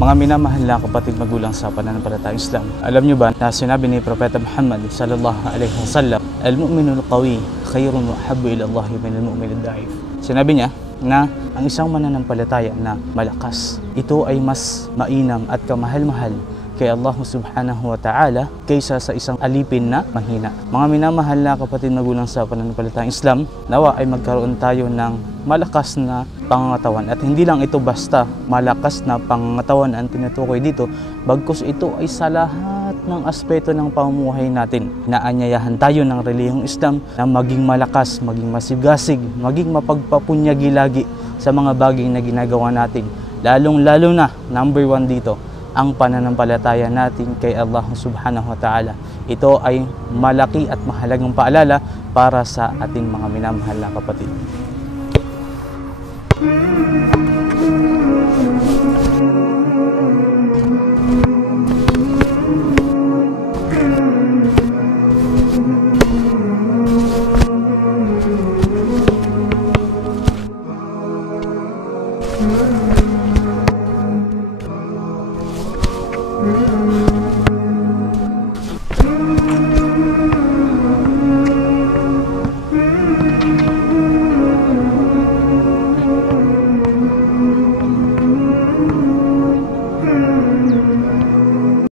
Mga minamahal na kapatid magulang sa pananampalatayang Islam, alam nyo ba na sinabi ni Propeta Muhammad sallallahu alaihi wasallam, al-mu'minul qawi khayrun wa habbu ila Allah min al-mu'minid da'if. Sinabi niya na ang isang mananampalataya na malakas, ito ay mas mainam at kamahal-mahal kay Allah subhanahu wa ta'ala kaysa sa isang alipin na mahina. Mga minamahal na kapatid magulang sa pananampalatayang Islam, nawa ay magkaroon tayo ng malakas na pangangatawan. At hindi lang ito basta malakas na pangangatawan ang tinutukoy dito, bagkus ito ay sa lahat ng aspeto ng pamumuhay natin. Naanyayahan tayo ng relihiyong Islam na maging malakas, maging masigasig, maging mapagpapunyagi lagi sa mga bagay na ginagawa natin. Lalong-lalo na, number 1 dito, ang pananampalataya natin kay Allah subhanahu wa ta'ala. Ito ay malaki at mahalagang paalala para sa ating mga minamahal na kapatid.